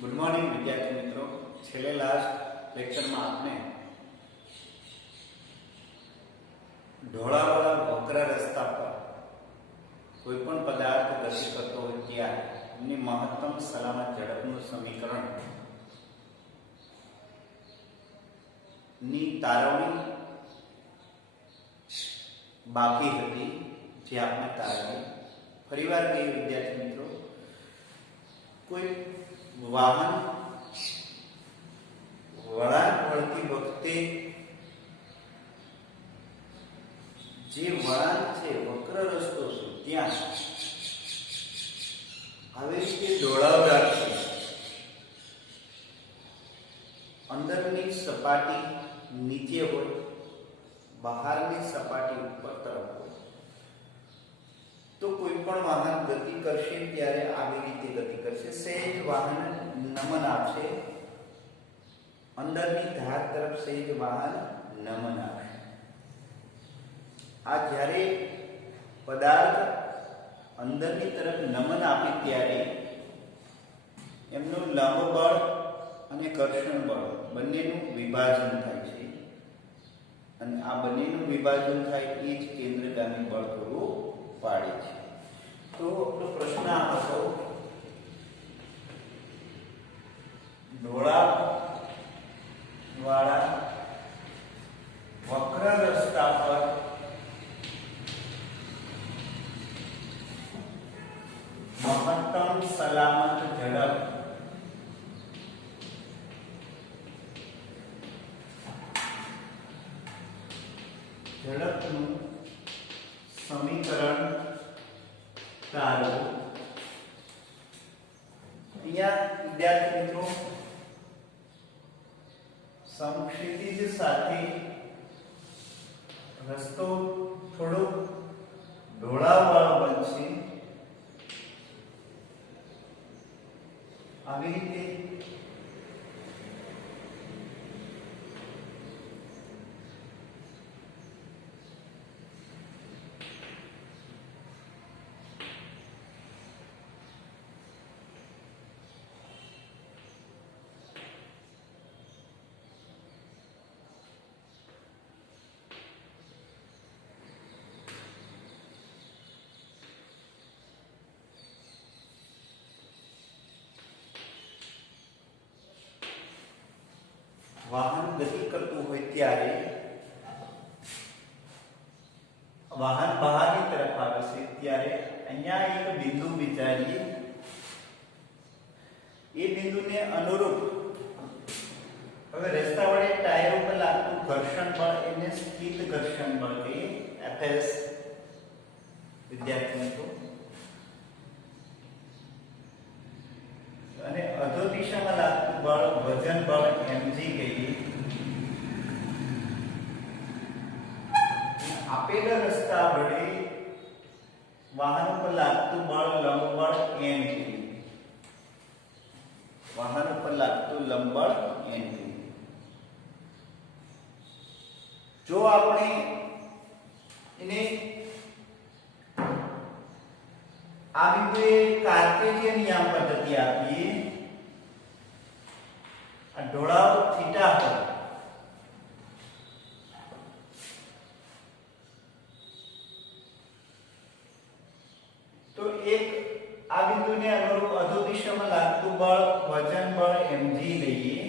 Good morning विद्यार्थी मित्रों। छेल्ले last lecture में आपने ढोळावाळा वक्र रस्ता पर कोईपण पदार्थ गति करतो होय त्यारे एमनी महत्तम सलामत झड़पनुं समीकरण नी तारवणी बाकी हती, जे आपणे तारवी। फरीवार कहीए विद्यार्थी मित्रों, कोई वाहन वळांक वळती वखते जे वळांक छे वक्र रस्तो छे त्यां આવી રીતે ઢોળાવ રાખશે। અંદરની સપાટી નીચે હોય, બહારની સપાટી ઉપર તરફ હોય, तो कोई पण वाहन गति करशे त्यारे આવી રીતે ગતિ કરશે। સહેજ વાહન નમન આપશે, અંદરની ધાર તરફ સહેજ વાહન નમન આપશે। આ જ્યારે પદાર્થ અંદરની તરફ નમન આપે ત્યારે એમનું લંબ બળ અને ઘર્ષણ બળ બંનેનું વિભાજન થાય છે, અને આ બંનેનું વિભાજન થાય એ જ કેન્દ્રગામી બળ પૂરું પાડે છે। तो આપણો પ્રશ્ન આ હતો, ઢોળા વાળા વક્ર રસ્તા પર મહત્તમ સલામત ઝડપનું સમીકરણ तारो। अहिया विद्यार्थी मित्रों समक्षितिज साथे रस्तो थोड़ो ढोळाववाळो बनशे। આવી રીતે वाहन गति करतुं होय त्यारे वाहन बहारनी तरफ आवे छे त्यारे अहींया एक बिंदु विचारीए। ए बिंदुने अनुरूप हवे रस्ता वडे टायर पर लागतुं घर्षण बळ एने स्थित घर्षण बळ कहीए, एफएस। विद्यार्थी मित्रों, અને અધો દિશામાં લાગતું બળ વજન બળ mg કહીએ। આપેલા રસ્તા વડે વાહન પર લાગતું બળ લંબ બળ n કહીએ। વાહન પર લાગતું લંબ બળ n કહીએ। જો આપણે એને આ બિંદુએ કાર્ટેશિયન યામ પદ્ધતિ આપીએ, આ ઢોળાવ થીટા પર તો એક આ બિંદુને અનુરૂપ અધો દિશામાં લાગતું બળ વજન બળ mg લઈએ,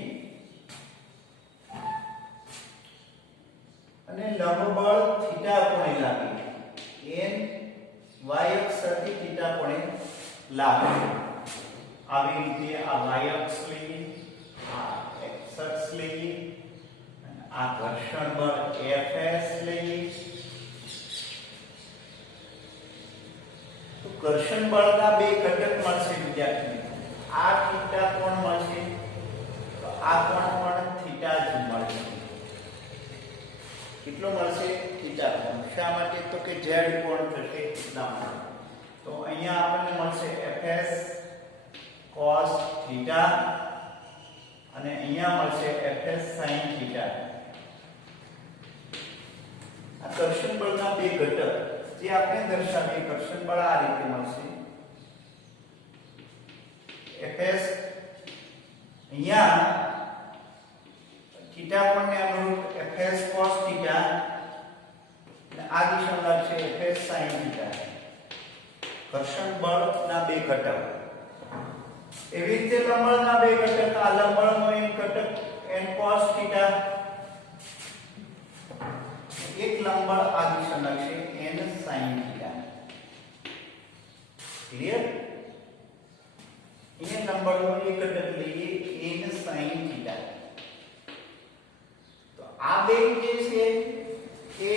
અને લંબ બળ થીટા કોણે લાગીએ n y અક્ષ સાથે થીટા કોણે લાગે। આવી રીતે આ y અક્ષ લઈએ, આ x અક્ષ લઈએ, અને આ ઘર્ષણ બળ Fs લઈએ। તો ઘર્ષણ બળના બે ઘટક મળશે વિદ્યાર્થી મિત્રો। આ થીટા કોણ મળશે, તો આ કોણ પણ થીટા જ મળશે। કેટલો મળશે? થીટા કોણ। શા માટે? તો કે z કોણ થશે એટલા માટે। તો અહીંયા આપણને મળશે fs cos થીટા, અને અહીંયા મળશે fs sin થીટા। આ ઘર્ષણ બળના બે ઘટક જે આપણે દર્શાવીએ, ઘર્ષણ બળ આ રીતે મળશે, Fs અહીંયા થીટા કોણને અનુરૂપ fs cos થીટા અને આ દિશામાં લાગશે fs sin થીટા. ઘર્ષણ બળના બે ઘટક. એવી રીતે લંબળના બે ઘટક, આ લંબળનો એક ઘટક n cos થીટા, એક લંબળ આ દિશામાં લાગશે n sin થીટા. ક્લિયર? અહીંયા લંબળનો એક ઘટક લઈએ n sin થીટા. તો આ બે જે છે એ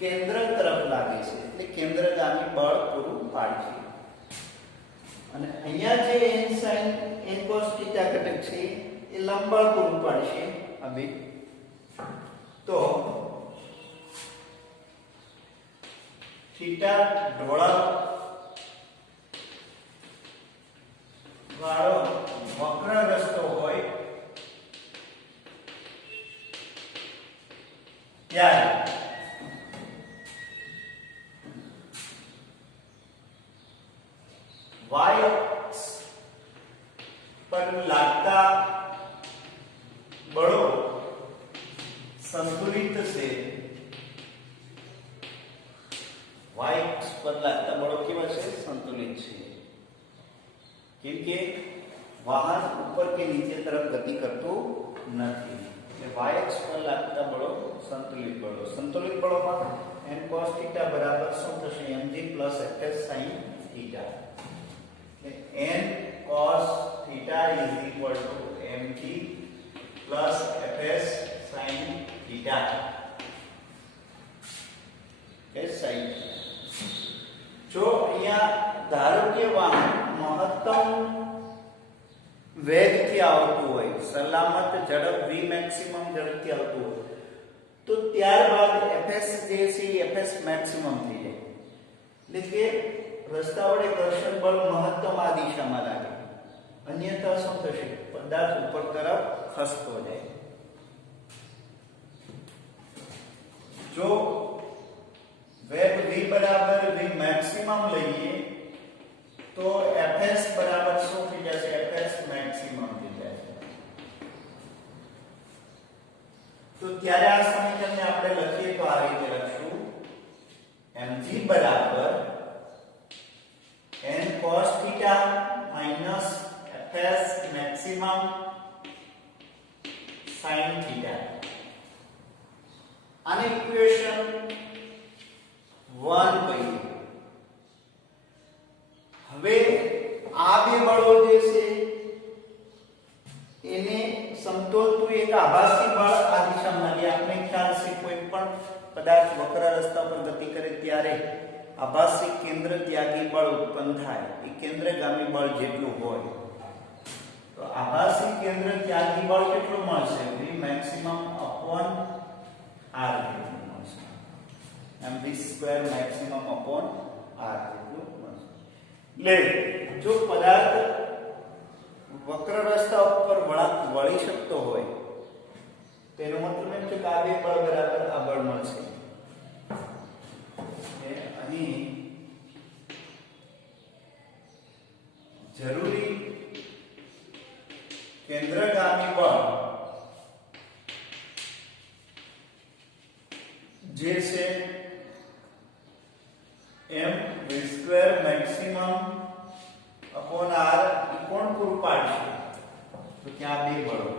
કેન્દ્ર તરફ લાગે છે, એટલે કેન્દ્રગામી બળ પૂરું પાડશે. અને અહીંયા જે n sin n cos theta ઘટક છે એ લંબળ પૂરું પાડશે આ બે. તો થીટા ઢોળાવ વાળો વક્ર રસ્તો હોય ત્યારે y અક્ષ પર લાગતા બળો સંતુલિત છે. y અક્ષ પર લાગતા બળો કેવા છે? સંતુલિત છે. કેમ કે વાહન ઉપર કે નીચે તરફ ગતિ કરતું નથી. એટલે y અક્ષ પર લાગતા બળો સંતુલિત બળો. સંતુલિત બળોમાં n cos θ બરાબર શું થશે? mg fs sin θ. n cos θ is equal to mg plus fs sin θ. sin. જો અહીંયા ધારો કે વાહન મહત્તમ વેગથી આવતું હોય, સલામત ઝડપ v મેક્સિમમ ઝડપથી આવતું હોય, તો ત્યારબાદ fs જે છે fs મેક્સિમમ થઈ જાય. એટલે કે રસ્તા વડે ઘર્ષણ બળ મહત્તમ આ દિશામાં લાગે, અન્યથા શું થશે? પદાર્થ ઉપર તરફ ખસતો જાય. જો વેગ v બરાબર v મેક્સિમમ લઈએ તો fs બરાબર શું થઈ જશે? fs મેક્સિમમ થઈ જશે. તો ત્યારે આ સમીકરણને આપણે લખીએ તો આ રીતે લખશું: mg બરાબર n cos θ minus fs maximum sin θ. આને ઇક્વેશન 1 કહીએ. હવે આ બે બળો જે છે એને સમતોલતું એક આભાસી બળ આ દિશામાં લાગે. આપણે ખ્યાલ છે કોઈ પણ પદાર્થ વક્ર રસ્તા પર ગતિ કરે ત્યારે આભાસી કેન્દ્ર ત્યાગી બળ ઉત્પન્ન થાય, એ કેન્દ્રગામી બળ જેટલું હોય. તો આભાસી કેન્દ્ર ત્યાગી બળ કેટલું મળશે? v maximum upon r જેટલું મળશે. mv square maximum upon r જેટલું મળશે. એટલે જો પદાર્થ વક્ર રસ્તા ઉપર વળી શકતો હોય તેનો મતલબ એમ છે કે આ બે બળ બરાબર આ બળ મળશે. અહીં જરૂરી કેન્દ્રગામી બળ જે છે m v square maximum upon r કોણ પૂરું પાડશે? તો ત્યાં બે બળો,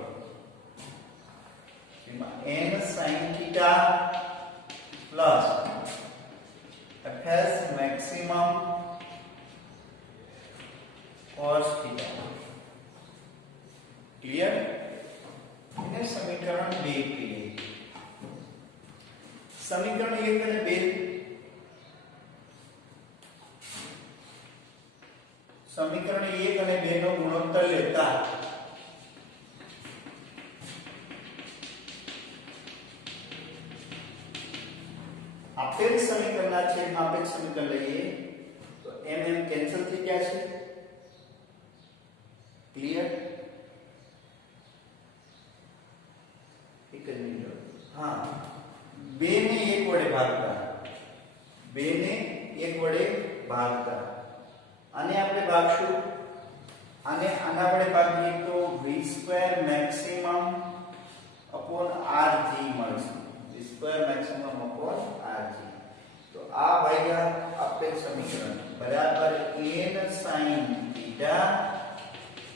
એમાં n sin θ plus fs maximum cos θ. Clear? એને સમીકરણ 2 કહીએ. સમીકરણ 1 અને 2 સમીકરણ 1 અને 2 નો ગુણોત્તર લેતા આપેલ સમીકરણના છેદમાં આપેલ સમીકરણ લઈએ તો m કેન્સલ થઈ જશે. ક્લિયર? એક જ મિનિટ. હા, 2 ને 1 વડે ભાગતા, 2 ને 1 વડે ભાગતા, અને આપણે ભાગશું આને આના વડે ભાગીએ તો v² maximum upon rg મળશે. v² maximum upon rg. તો આ ભાગ્યા આપેલ સમીકરણ બરાબર n sin θ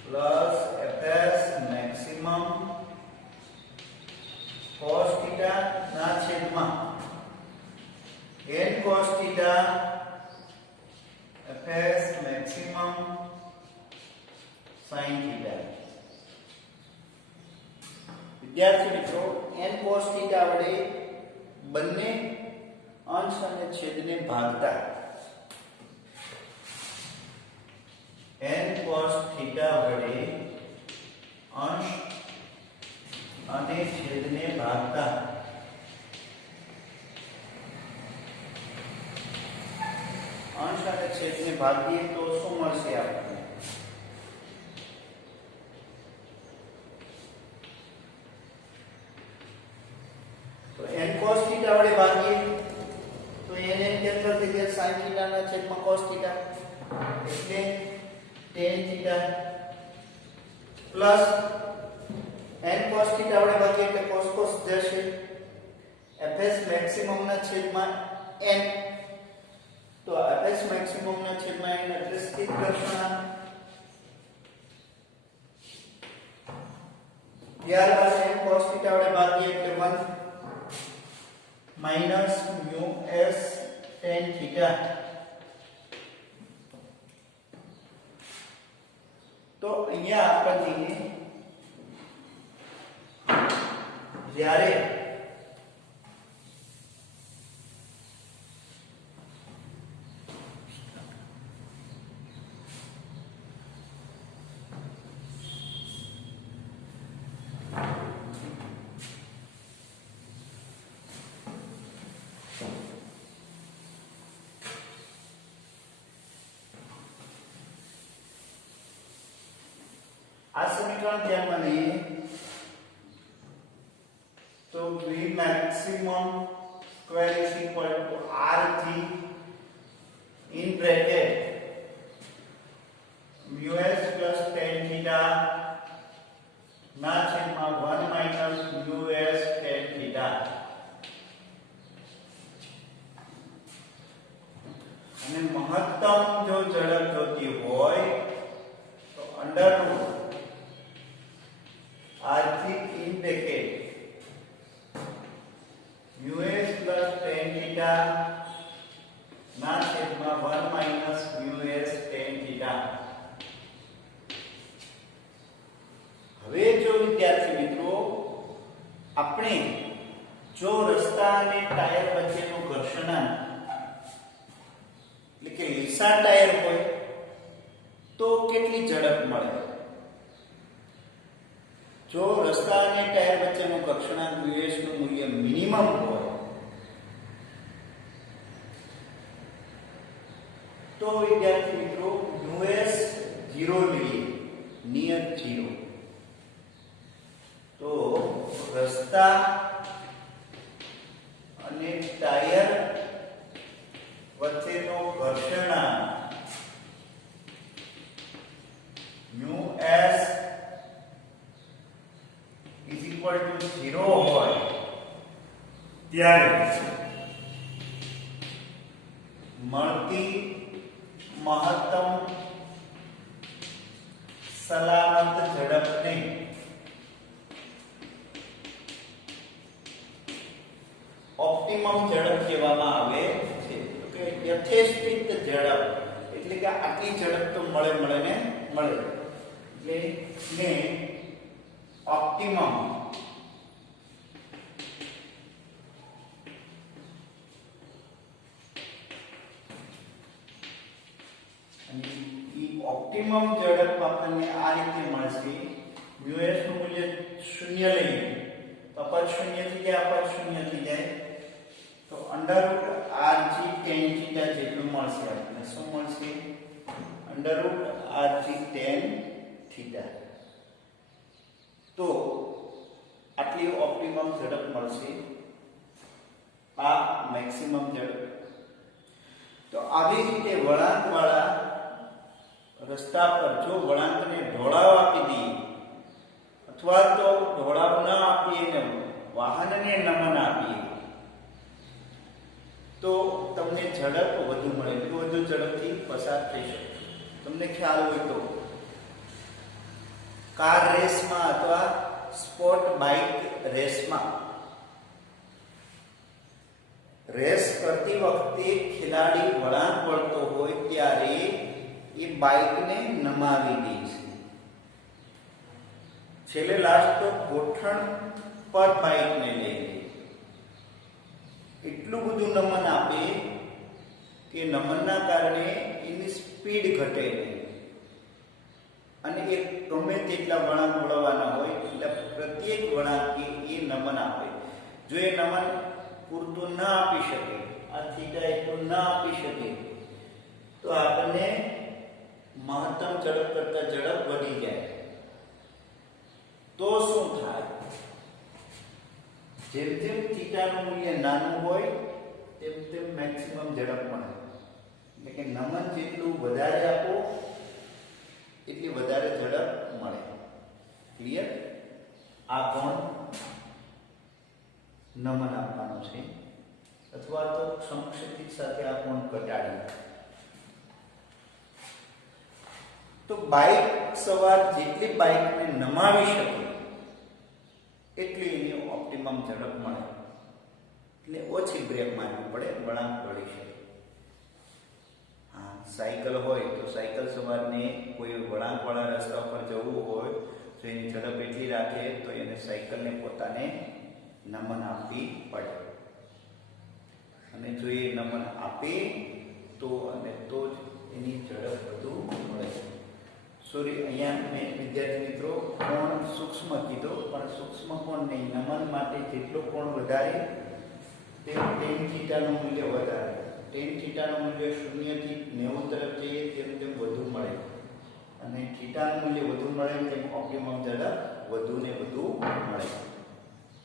plus fs maximum cos θ ના છેદમાં n cos θ fs maximum sin θ. વિદ્યાર્થી મિત્રો n cos θ વડે બંને અંશ અને છેદને ભાગતા n cos θ વડે અંશ અને છેદને ભાગતા અંશ અને છેદને ભાગીએ તો શું મળશે આપણને? તો n cos θ વડે ભાગીએ તો n કેન્સલ થઈ જાય, sin θ ના છેદમાં cos θ એટલે tan θ પ્લસ n cos θ વડે ભાગીએ એટલે cos cos જશે, fs મેક્સિમમ ના છેદમાં n. તો fs મેક્સિમમ ના છેદમાં n એટલે સ્થિત ઘર્ષણ. ત્યારબાદ n cos θ વડે ભાગીએ એટલે 1 minus mu s tan θ. તો અહીંયા આપણને જ્યારે આ સમીકરણ ધ્યાનમાં લઈએ તો v maximum square is equal to rg in bracket mu s plus tan θ ના છેદમાં 1 minus mu s tan θ. અને મહત્તમ જો ઝડપ જોતી હોય તો under route rg in bracket mu s plus tan θ ના છેદમાં 1 minus mu s tan θ. હવે જો વિદ્યાર્થી મિત્રો આપણે જો રસ્તા અને ટાયર વચ્ચેનું ઘર્ષણાંક એટલે કે લીસા ટાયર હોય તો કેટલી ઝડપ મળે? જો રસ્તા અને ટાયર વચ્ચેનું ઘર્ષણાંક us નું મૂલ્ય મિનિમમ હોય તો વિદ્યાર્થી મિત્રો us 0 લઈએ, નિયર 0. તો રસ્તા અને ટાયર વચ્ચેનો ઘર્ષણાંક us is equal to 0 હોય ત્યારે મળતી મહત્તમ સલામત ઝડપને ઓપ્ટિમમ ઝડપ કહેવામાં આવે છે. તો કે યથેષ્ટિત ઝડપ એટલે કે આટલી ઝડપ તો મળે એટલે ને ઓપ્ટિમમ અને ઈ ઓપ્ટિમમ ઝડપ આપણને આ રીતે મળશે. mu s નું મૂલ્ય 0 લઈએ તો અપર 0 થઈ જાય, અપર 0 થઈ જાય તો અંડર રૂટ rg tan θ જેટલું મળશે આપણને. શું મળશે? Under route rg tan θ. તો આટલી ઓપ્ટિમમ ઝડપ મળશે, આ મેક્સિમમ ઝડપ. તો આવી રીતે વળાંકવાળા રસ્તા પર જો વળાંકને ઢોળાવ આપી દઈએ અથવા તો ઢોળાવ ન આપીએ ને વાહનને નમન આપીએ તો તમને ઝડપ વધુ મળે, વધુ ઝડપથી પસાર થઈ શકે. તમને ખ્યાલ હોય તો કાર રેસમાં અથવા સ્પોર્ટ બાઇક રેસમાં રેસ કરતી વખતે ખેલાડી વળાંક વળતો હોય ત્યારે એ બાઇકને નમાવી દે છે. છેલ્લે લાસ્ટ તો ગોઠણ પર બાઇકને લઈ લે. એટલું બધું નમન આપે કે નમનના કારણે એની સ્પીડ ઘટે નહીં અને એ ગમે તેટલા વળાંક વળવાના હોય એટલે પ્રત્યેક વળાંકે એ નમન આપે. જો એ નમન પૂરતું ન આપી શકે, આ થીટા એટલું ન આપી શકે તો આપણને મહત્તમ ઝડપ કરતા ઝડપ વધી જાય. તો શું થાય? જેમ જેમ થીટાનું મૂલ્ય નાનું હોય તેમ તેમ મેક્સિમમ ઝડપ મળે. એટલે કે નમન જેટલું વધારે આપો એટલી વધારે ઝડપ મળે. ક્લિયર? આ કોણ નમન આપવાનું છે અથવા તો સમક્ષિતિજ સાથે આ કોણ ઘટાડીએ. તો બાઇક સવાર જેટલી બાઇકને નમાવી શકે એટલી એની ઓપ્ટિમમ ઝડપ મળે. એટલે ઓછી બ્રેક મારવી પડે, વળાંક વળી શકે. હા, સાયકલ હોય તો સાયકલ સવારને કોઈ વળાંકવાળા રસ્તા પર જવું હોય તો એની ઝડપ એટલી રાખે તો એને સાયકલને પોતાને નમન આપવી પડે. અને જો એ નમન આપે તો જ એની ઝડપ વધુ મળે. સોરી, અહીંયા મેં વિદ્યાર્થી મિત્રો કોણ સૂક્ષ્મ કીધો, પણ સૂક્ષ્મ કોણ નહીં, નમન માટે જેટલો કોણ વધારે તેમ ટેન થીટાનું મૂલ્ય વધારે. ટેન થીટાનું મૂલ્ય 0 થી 90 તરફ જઈએ તેમ તેમ વધુ મળે અને થીટાનું મૂલ્ય વધુ મળે તેમ ઓપ્ટિમમ ઝડપ વધુ ને વધુ મળે.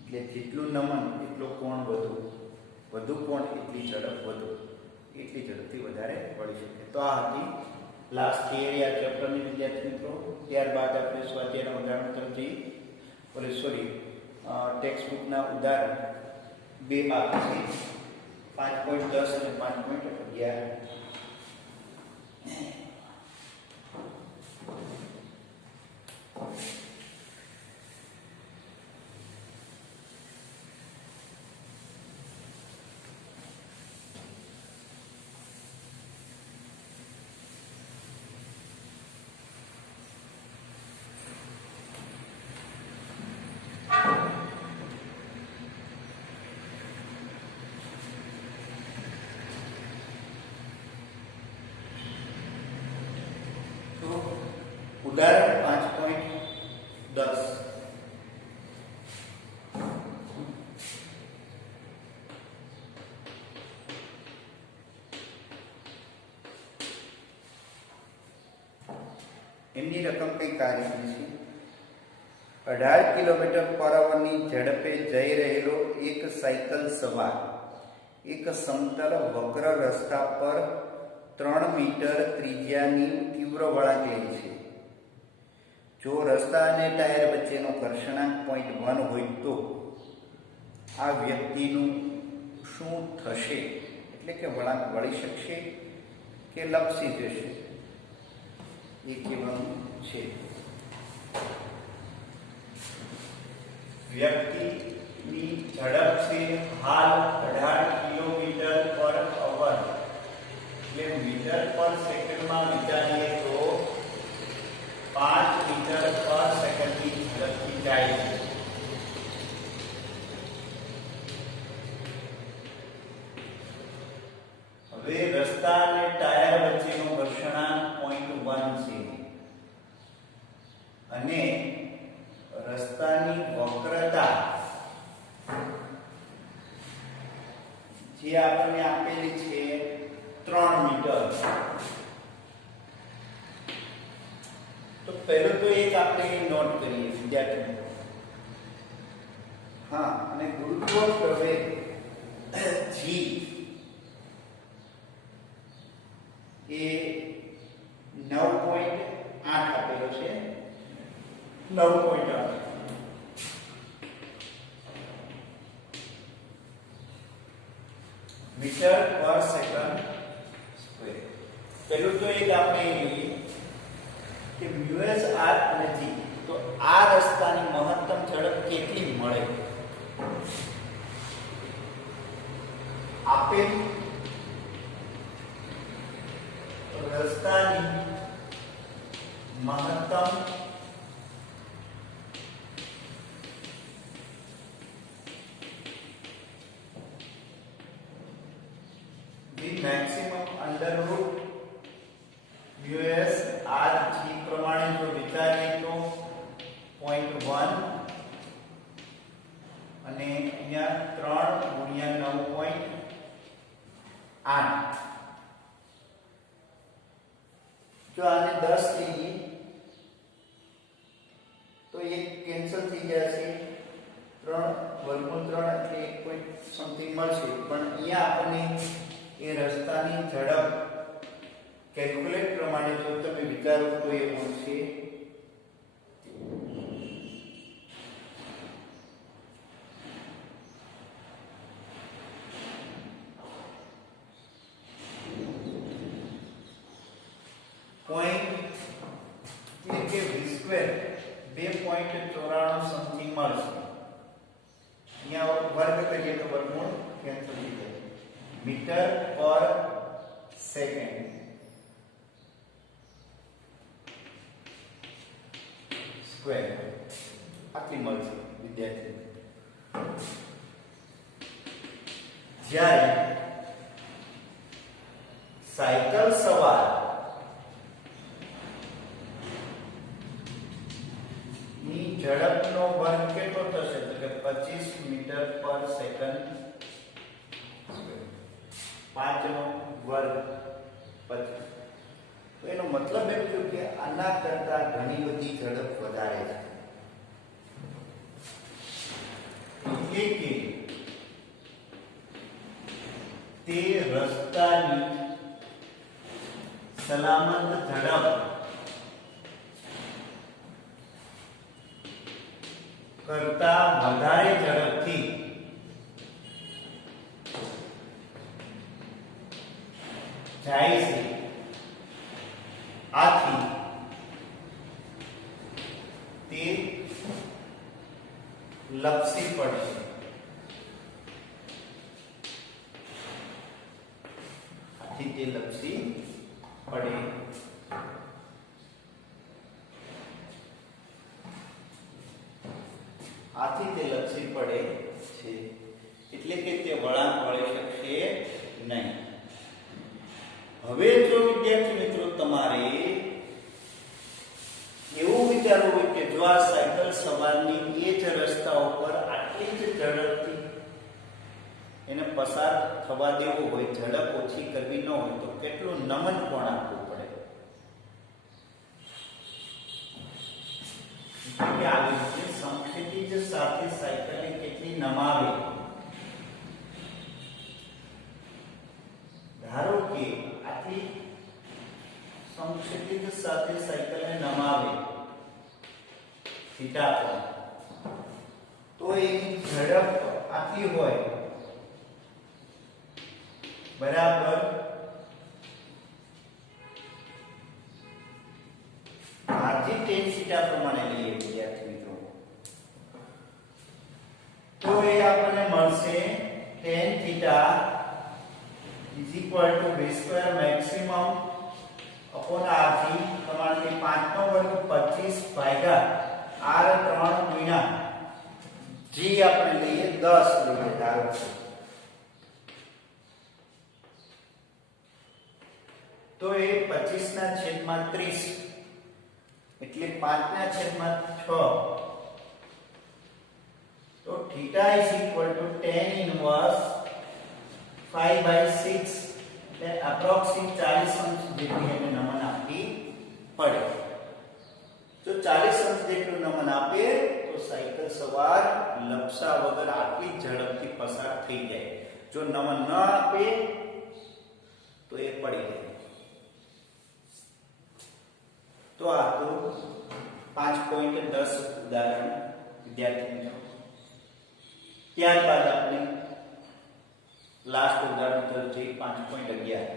એટલે જેટલું નમન એટલો કોણ વધુ કોણ એટલી ઝડપ વધુ, એટલી ઝડપથી વધારે પડી શકે. તો આ હતી લાસ્ટ થિયરી આ ચેપ્ટરની વિદ્યાર્થી મિત્રો. ત્યારબાદ આપણે સ્વાધ્યાયના ઉદાહરણ તરફ જઈએ. ટેક્સ્ટ બુકના ઉદાહરણ 2 બાકી છે, 5.10 અને 5.11. ઉદાહરણ 5.10. એમની રકમ કંઈક આ રીતની છે. 18 કિલોમીટર પર અવરની ઝડપે જઈ રહેલો એક સાયકલ સવાર એક સમતલ વક્ર રસ્તા પર 3 મીટર ત્રિજ્યાની તીવ્ર વળાંક લે છે. જો રસ્તા અને ટાયર વચ્ચેનો ઘર્ષણાંક 0.1 હોય તો આ વ્યક્તિનું શું થશે? એટલે કે વળાંક વળી શકશે કે લપસી જશે એ કહેવાનું છે. વ્યક્તિની ઝડપ છે હાલ 18 કિલોમીટર પર અવર, એટલે મીટર પર સેકન્ડમાં વિચારીએ તો 5 મીટર પર સેકન્ડની ઝડપથી જાય છે. હવે રસ્તા અને ટાયર વચ્ચેનો ઘર્ષણાંક 0.1 છે અને રસ્તાની વક્રતા જે આપણને આપેલી છે 3 મીટર. તો પહેલું તો એક આપણે નોટ કરીએ વિદ્યાર્થી મિત્રો. હા, અને ગુરુત્વ પ્રવેગ g એ 9.8 9.8 મીટર પર સેકન્ડ સ્ક્વેર. પેલું તો એક આપણે જોઈએ કે મ્યુએસ આર અને જી, તો આ રસ્તાની મહત્તમ ઝડપ કેટલી મળે? આપેલ રસ્તાની મહત્તમ maximum under root us r g પ્રમાણે જો વિચારીએ તો 0.1 અને અહીંયા 3 ગુણ્યા 9.8. જો આને 10 લઈએ તો એક કેન્સલ થઈ જશે, 3 વર્ગમૂળ 3 એટલે 1 પોઈન્ટ સમથિંગ મળશે. પણ અહીંયા આપણને એ રસ્તાની ઝડપ કેલ્ક્યુલેટ પ્રમાણે જો તમે વિચારો તો એ મળશે 2.94 સમથિંગ મળશે. અહીંયા વર્ગ કરીએ તો વર્ગમૂળ કેન્સલ થઈ જાય. મીટર પર સેકન્ડ સ્ક્વેર આટલી મળશે વિદ્યાર્થી. જ્યારે સાયકલ સવાર ની ઝડપનો વર્ગ કેટલો થશે? તો કે 25 મીટર પર સેકન્ડ. 5 નો વર્ગ 25. તો એનો મતલબ એમ થયો કે આના કરતા ઘણી બધી ઝડપ વધારે છે. એટલે કે તે રસ્તાની સલામત ઝડપ કરતા વધારે ઝડપથી જાય છે. આથી તે લપસી પડશે. આથી તે લપસી પડે. આથી તે લપસી પડે છે એટલે કે તે વળાંક વળી શકશે નહીં. હવે જો વિદ્યાર્થી મિત્રો તમારે એવું વિચારવું હોય કે જો આ સાયકલ સવારની એ જ રસ્તા ઉપર આટલી જ ઝડપથી એને પસાર થવા દેવો હોય, ઝડપ ઓછી કરવી ન હોય, તો કેટલું નમન કોણ આપવું પડે? કે આવી રીતે સમક્ષિતિજ સાથે સાયકલને કેટલી નમાવે. ધારો કે આટલી સમક્ષિતિજ સાથે સાયકલને નમાવે થીટા પર, તો એની ઝડપ આટલી હોય બરાબર આજી tan થીટા પ્રમાણે લઈએ વિદ્યાર્થી મિત્રો, તો એ આપણને મળશે tan theta is equal to v square maximum upon rg પ્રમાણે 5 નો વર્ગ 25 ભાગ્યા r 3 ગુણ્યા g આપણે લઈએ 10 લઈએ ધારો કે, તો એ 25 ના છેદમાં 30 એટલે 5 ના છેદમાં 6, તો θ is equal to tan inverse 5/6 એટલે એપ્રોક્સિમેટ 40 અંશ જેટલી એને નમન આપવી પડે. જો 40 અંશ જેટલું નમન આપે તો સાયકલ સવાર લપસા વગર આટલી ઝડપથી પસાર થઈ જાય. જો નમન ન આપે તો એ પડી જાય. તો આ તો 5 5.10 ઉદાહરણ વિદ્યાર્થી મિત્રો. ત્યારબાદ આપણે લાસ્ટ ઉદાહરણ તરફ જઈએ 5.11.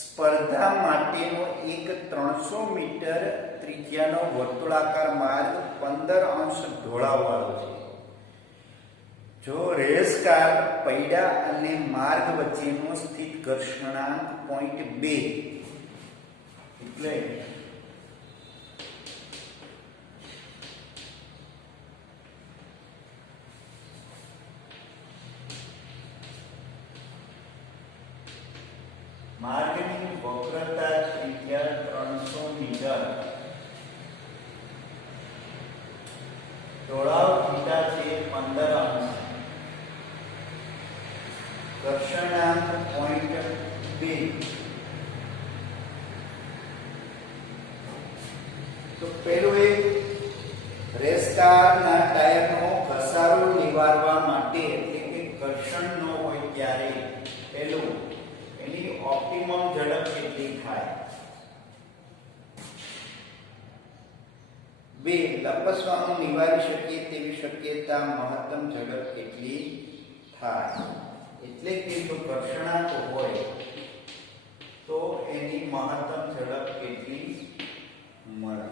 સ્પર્ધા માટેનો એક 300 મીટર ત્રિજ્યાનો વર્તુળાકાર માર્ગ 15 અંશ ઢોળાવવાળો છે. જો રેસ કાર પૈડા અને માર્ગ વચ્ચેનો સ્થિત ઘર્ષણાંક 0.2 એટલે માર્ગની વક્રતા ત્રિજ્યા 300 મીટર, ઢોળાવ થીટા છે 15 અંશ, ઘર્ષણાંક 0.2. તો પેલું એક રેસ કારના ટાયરનો ઘસારો નિવારવા માટે એટલે કે ઘર્ષણ ન હોય ત્યારે પેલું એની ઓપ્ટિમમ ઝડપ કેટલી થાય. 2 લપસવાનું નિવારી શકીએ તેવી શક્યતા મહત્તમ ઝડપ કેટલી થાય. એટલે કે જો ઘર્ષણાંક હોય તો એની મહત્તમ ઝડપ કેટલી મળે.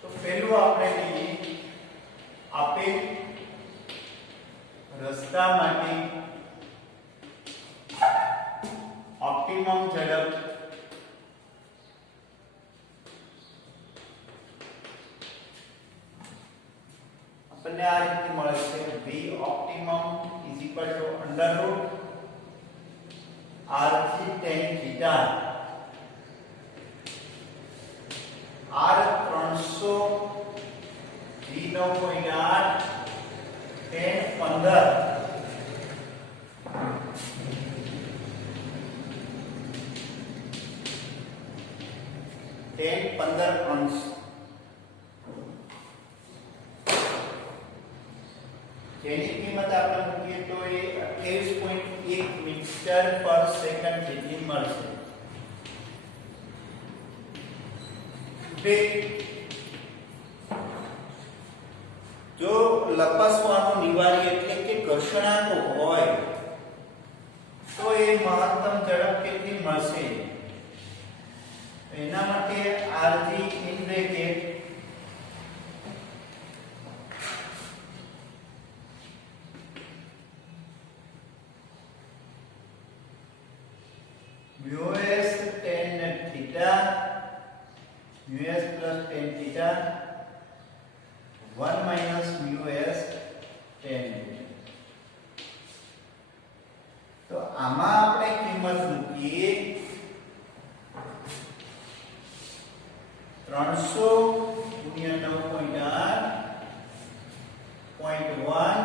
તો પહેલું આપણે લઈએ આપેલ રસ્તા માટે ઓપ્ટિમમ ઝડપ આપણને આ રીતે મળે છે. v optimum = √r3 tan theta. r 300 v 9.8 tan 15 tan 15 અંશ. જેની કિંમત આપણે મૂકીએ તો એ 28.1 મીટર પર સેકન્ડ જેટલી મળશે. જો લપસવાનું નિવારી એટલે કે ઘર્ષણાંક હોય તો એ મહત્તમ ઝડપ કેટલી મળશે. એના માટે r3 in bracket μs tan theta μs plus tan theta 1 minus μs tan. તો આમાં આપણે કિંમત મૂકીએ 300 ગુણ્યા 9.8 0.1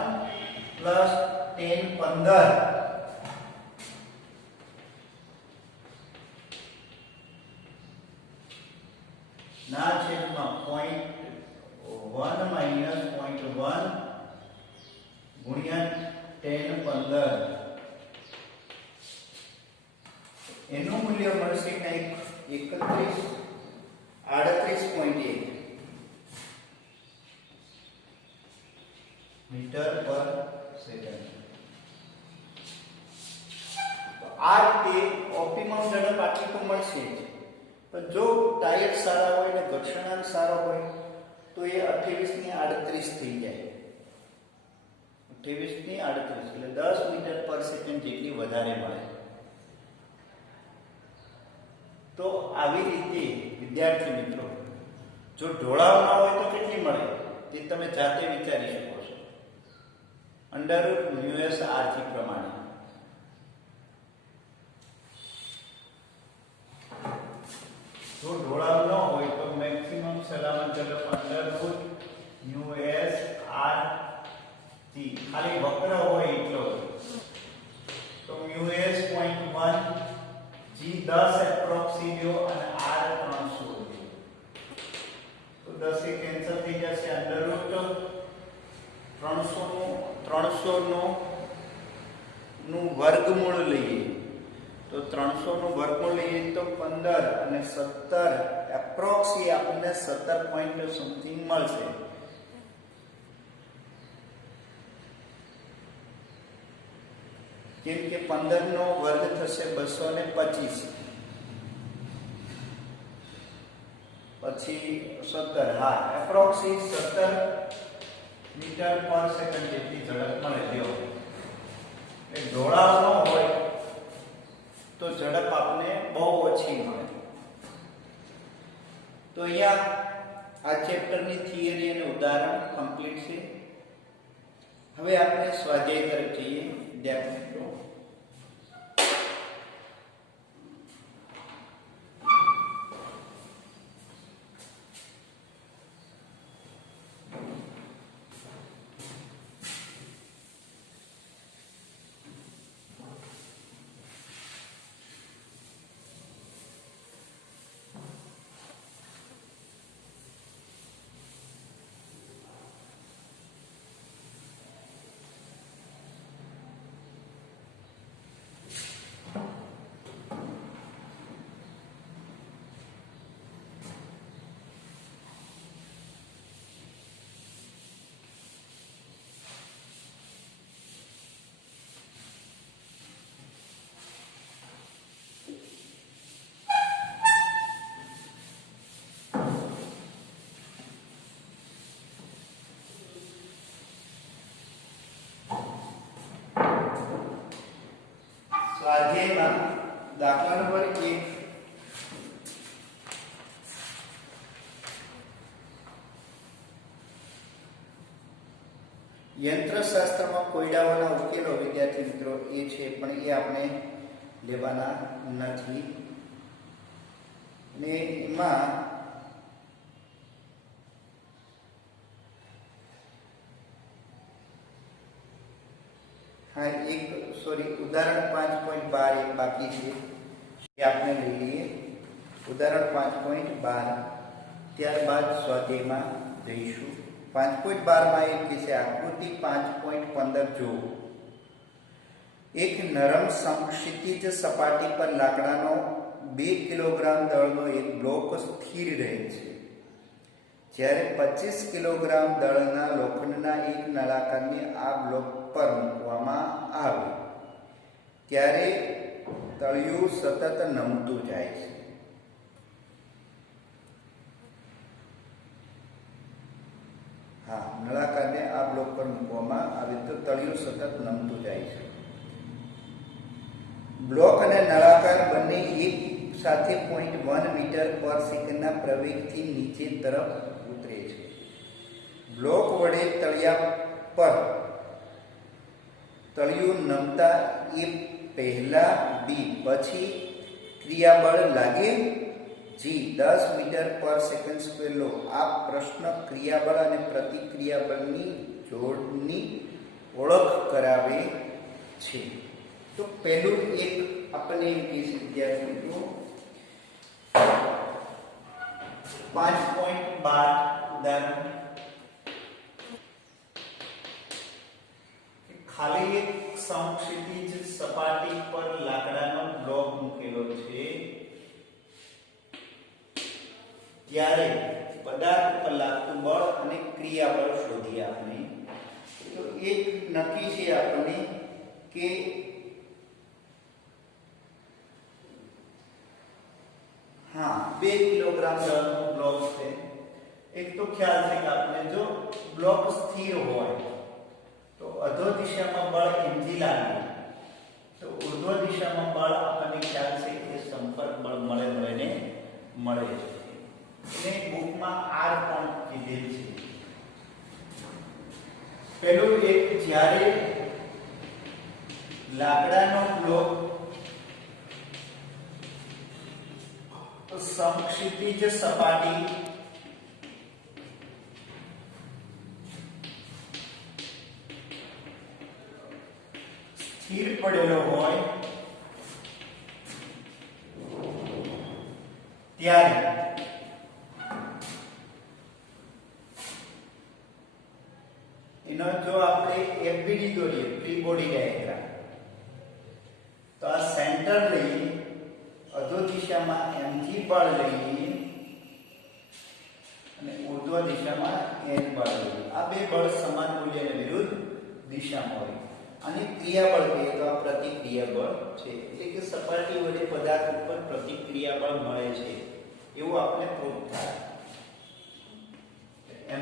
પ્લસ tan 15 ના છેદમાં 0.1 માઈનસ 0.1 ગુણ્યા tan 15 એનું મૂલ્ય મળશે કંઈક 38.1 મીટર પર સેકન્ડ. તો આ રીતે ઓપ્ટિમમ ઝડપ આટલી તો મળશે જ. પણ જો ટાયર સારા હોય ને ઘર્ષણાંક સારો હોય તો એ 28 ની 38 થઈ જાય. 28 ની 38 એટલે 10 મીટર પર સેકન્ડ જેટલી વધારે મળે. તો આવી રીતે વિદ્યાર્થી મિત્રો જો ઢોળાવ ના હોય તો કેટલી મળે તે તમે જાતે વિચારી શકો છો. √μsr પ્રમાણે. જો ઢોળાવ ન હોય તો મેક્સિમમ સલામત ઝડપ √μsr ખાલી વક્ર હોય એટલો તો µs 0.1 g 10 એપ્રોક્સિમ્યો અને r 300 તો 10 એ કેન્સલ થઈ જશે. √300 નું વર્ગમૂળ લઈએ તો 300 નું વર્ગમૂળ લઈએ તો 15 અને 17 એપ્રોક્સ આપણને 17 પોઈન્ટ સમથિંગ મળશે. કેમ કે 15 નો વર્ગ થશે 225 પછી 17 હા એપ્રોક્સ 17 મીટર પર સેકન્ડ જેટલી ઝડપ મળે. લ્યો એ ઢોળાવ ન હોય તો ઝડપ આપને બહુ ઓછી મળે. તો અહીંયા આ ચેપ્ટરની થિયરી અને ઉદાહરણ કમ્પ્લીટ છે. હવે આપણે સ્વાધ્યાય તરફ જઈએ. Depth flow. સ્વાધ્યાયમાં દાખલા નંબર 1 યંત્રશાસ્ત્રમાં કોયડાઓના ઉકેલો વિદ્યાર્થી મિત્રો એ છે પણ એ આપણે લેવાના નથી. ને એમાં હા એક ઉદાહરણ 5.12 એક બાકી છે એ આપણે લઈ લઈએ. ઉદાહરણ 5.12 ત્યારબાદ સ્વાધ્યાયમાં જઈશું. 5.12 માં એક છે આકૃતિ 5.15 જુઓ. એક નરમ સમક્ષિતિજ સપાટી પર લાકડાનો 2 કિલોગ્રામ દળનો એક બ્લોક સ્થિર રહે છે. જ્યારે 25 કિલોગ્રામ દળના લોખંડના એક નળાકારને આ બ્લોક પર મૂકવામાં આવે ત્યારે તળિયું સતત નમતું જાય છે. હા નળાકારને આ બ્લોક પર મૂકવામાં આવે તો તળિયું સતત નમતું જાય છે. બ્લોક અને નળાકાર બંને એક સાથે 0.1 મીટર પર સેકન્ડના પ્રવેગથી નીચે તરફ ઉતરે છે. બ્લોક વડે તળિયા પર તળિયું નમતા એ પહેલા બી પછી ક્રિયાબળ લાગે જી 10 મીટર પર સેકન્ડ સ્ક્વેર લો. આ પ્રશ્ન ક્રિયાબળ અને પ્રતિક્રિયાબળની જોડની ઓળખ કરાવે છે. તો પહેલું એક આપણને એમ કહે છે વિદ્યાર્થી મિત્રો 5.12 ઉદાહરણ ખાલી એક સમક્ષિતિજ સપાટી પર લાકડાનો બ્લોક મૂકેલો છે ત્યારે પદાર્થ પર લાગતું બળ અને ક્રિયાબળ શોધીએ આપણે. તો એક નક્કી છે આપણને કે હા 2 કિલોગ્રામ દળનો બ્લોક છે. એક તો ખ્યાલ છે કે આપણે જો બ્લોક સ્થિર હોય તો અધો દિશામાં બળ mg લાગે તો ઉર્ધ્વ દિશામાં બળ આપણને ખ્યાલ છે કે સંપર્ક બળ મળે છે. એને બુકમાં r કીધેલ છે. પેલું એક, જ્યારે લાકડાનો બ્લોક સમક્ષિતિજ સપાટી સ્થિર પડેલો હોય ત્યારે એનો જો આપણે એફબીડી દોરીએ, ફ્રી બોડી ડાયાગ્રામ, તો આ સેન્ટર લઈએ, અધો દિશામાં mg બળ લઈએ અને ઉર્ધ્વ દિશામાં n બળ લઈએ. આ બે બળ સમાન મૂલ્ય અને વિરુદ્ધ દિશામાં હોય. અને ક્રિયાબળ કહીએ તો આ પ્રતિક્રિયા બળ છે, એટલે કે સપાટી વડે પદાર્થ ઉપર પ્રતિક્રિયા બળ મળે છે એવું આપણે પ્રૂફ થાય.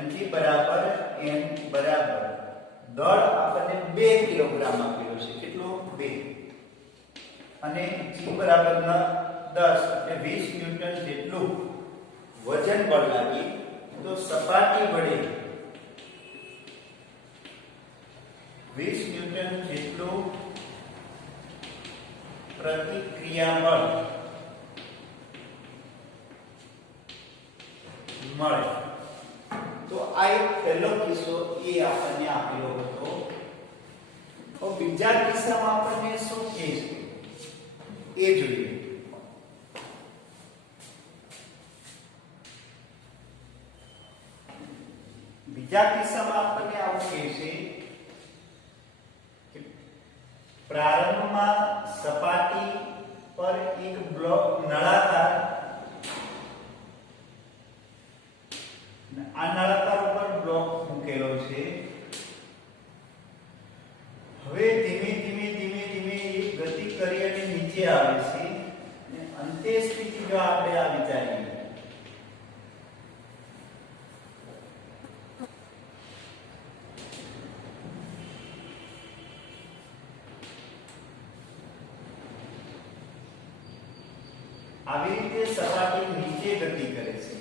mg બરાબર n બરાબર દળ આપણને 2 કિલોગ્રામ આપેલો છે. કેટલું? 2. અને g બરાબર 10 એટલે 20 ન્યૂટન જેટલું વજન બળ લાગી, તો સપાટી વડે 20 ન્યૂટન જેટલું પ્રતિક્રિયા બળ મળે. તો આ એક પહેલો કિસ્સો એ આપણને આપેલો હતો. તો બીજા કિસ્સામાં આપણને શું કહે છે એ જોઈએ. બીજા કિસ્સામાં આપણને આવું કહે છે કે પ્રારંભમાં સપાટી પર એક બ્લોક નળાકાર, આ નળાકાર ઉપર બ્લોક મૂકેલો છે. હવે ધીમે ધીમે ધીમે ધીમે એ ગતિ કરી અને નીચે આવે છે અને અંતે સ્થિતિ જો આપણે આ વિચારીએ, આવી રીતે સપાટી નીચે ગતિ કરે છે.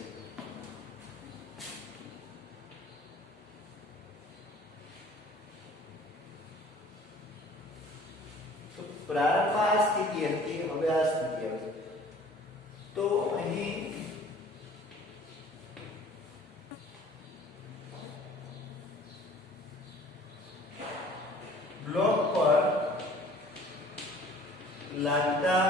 તો પ્રારંભમાં આ સ્થિતિ હતી, હવે આ સ્થિતિ આવશે. તો અહીં બ્લોક પર લાગતા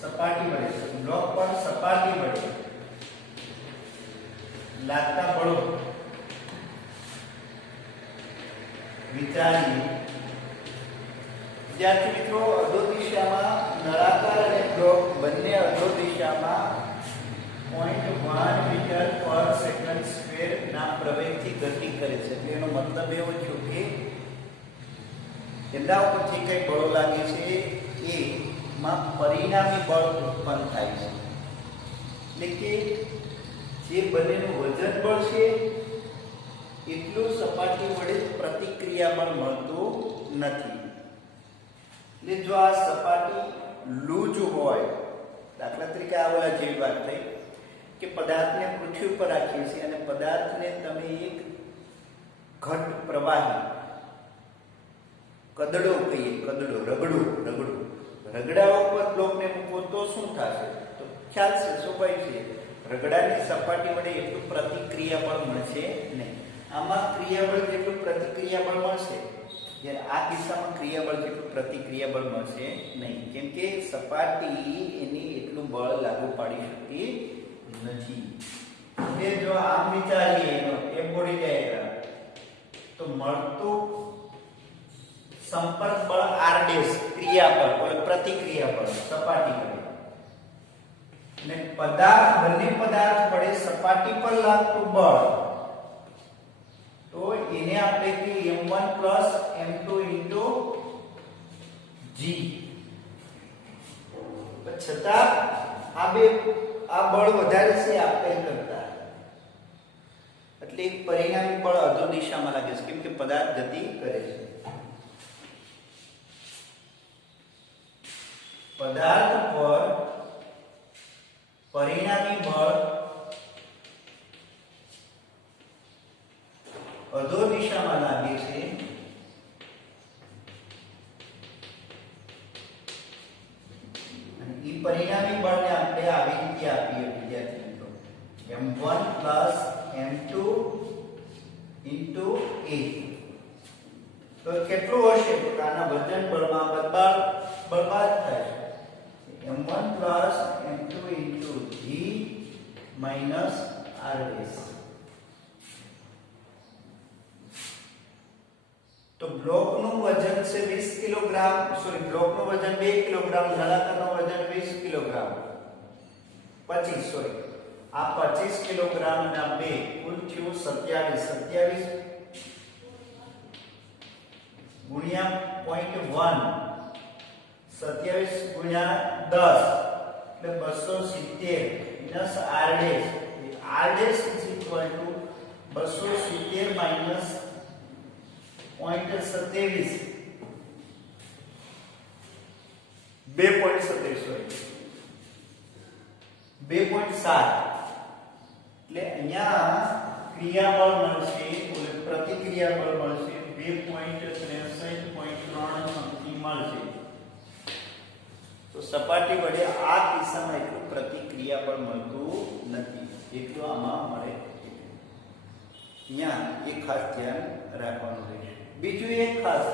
સપાટી વડે, બ્લોક પર સપાટી વડે લાગતા બળો વિચારીએ. વિદ્યાર્થી મિત્રો, અધો દિશામાં નળાકાર અને બ્લોક બંને અધો દિશામાં 0.1 મીટર પર સેકન્ડ સ્ક્વેર ના પ્રવેગથી ગતિ કરે છે. એટલે એનો મતલબ એવો છે કે એના ઉપરથી કઈ બળો લાગે છે એ માં પરિણામી બળ ઉત્પન્ન થાય છે. એટલે કે જે બંનેનું વજન બળ છે એટલું સપાટી વડે પ્રતિક્રિયા બળ મળતું નથી. એટલે જો આ સપાટી લૂજ હોય, દાખલા તરીકે આ ઓલા જેવી વાત થઈ કે પદાર્થને પૃથ્વી ઉપર રાખીએ છીએ અને પદાર્થને તમે એક ઘટ પ્રવાહી કદડો કહીએ, કદડો, રગડું રગડા ઉપર બ્લોકને મૂકો તો શું થશે? તો ખ્યાલ છે, સ્વાભાવિક છે, રગડાની સપાટી વડે એટલું પ્રતિક્રિયા બળ મળશે નહીં. આમાં ક્રિયાબળ જેટલું પ્રતિક્રિયા બળ મળશે, જ્યારે આ કિસ્સામાં ક્રિયાબળ જેટલું પ્રતિક્રિયા બળ મળશે નહીં, કેમ કે સપાટી એની એટલું બળ લાગુ પાડી શકતી નથી. હવે જો આમ વિચારીએ એનો એ બોડી ડાયાગ્રામ, તો મળતું સંપર્ક બળ r' ક્રિયા બળ, પ્રતિક્રિયા બળ સપાટી પર, અને પદાર્થ, બંને પદાર્થ વડે સપાટી પર લાગતું બળ, તો એને આપણે કહીએ m1 m2 g. છતાં આ બળ વધારે છે આપેલ કરતા, એટલે પરિણામી બળ અધો દિશામાં લાગે છે, કેમ કે પદાર્થ ગતિ કરે છે. પદાર્થ પર પરિણામી બળ પરિણામી બળને આપણે આવી રીતે આપીએ વિદ્યાર્થી મિત્રો, m1 m2 into a. તો કેટલું હશે? તો આના વજન બળમાં બરબાદ થાય છે. m1 m2 into g minus r'. તો બ્લોકનું વજન છે 20 કિલોગ્રામ, બ્લોકનું વજન 2 કિલોગ્રામ, નળાકારનું વજન 20 કિલોગ્રામ. 25 આ 25 કિલોગ્રામ ના 2 કુલ થયું 27 ગુણ્યા 0.1, 27 ગુણ્યા 10 એટલે 270 minus r'. r' is equal to 270 minus 0.27, 2.7 એટલે અહીંયા ક્રિયાબળ મળશે, પ્રતિક્રિયાબળ મળશે 2.63.3 સમથિંગ મળશે. તો સપાટી વડે આ કિસ્સામાં એટલું પ્રતિક્રિયાબળ મળતું નથી, એટલું આમાં મળે. અહીંયા એક ખાસ ધ્યાન રાખવાનું રહેશે. બીજું એક ખાસ,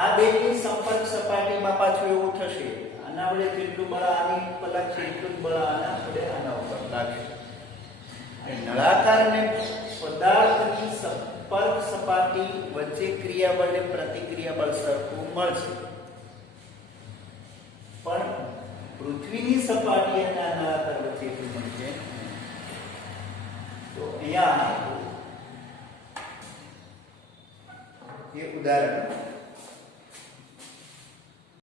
આ બેની સંપર્ક સપાટીમાં પાછું એવું થશે, આના વડે જેટલું બળ આની ઉપર લાગશે એટલું જ બળ આના વડે આના ઉપર લાગશે. નળાકાર ને પદાર્થની સંપર્ક સપાટી વચ્ચે ક્રિયાબળ ને પ્રતિક્રિયાબળ સરખું મળશે, પણ પૃથ્વીની સપાટી અને આ નળાકાર વચ્ચે એટલું મળશે. તો અહીંયા એ ઉદાહરણ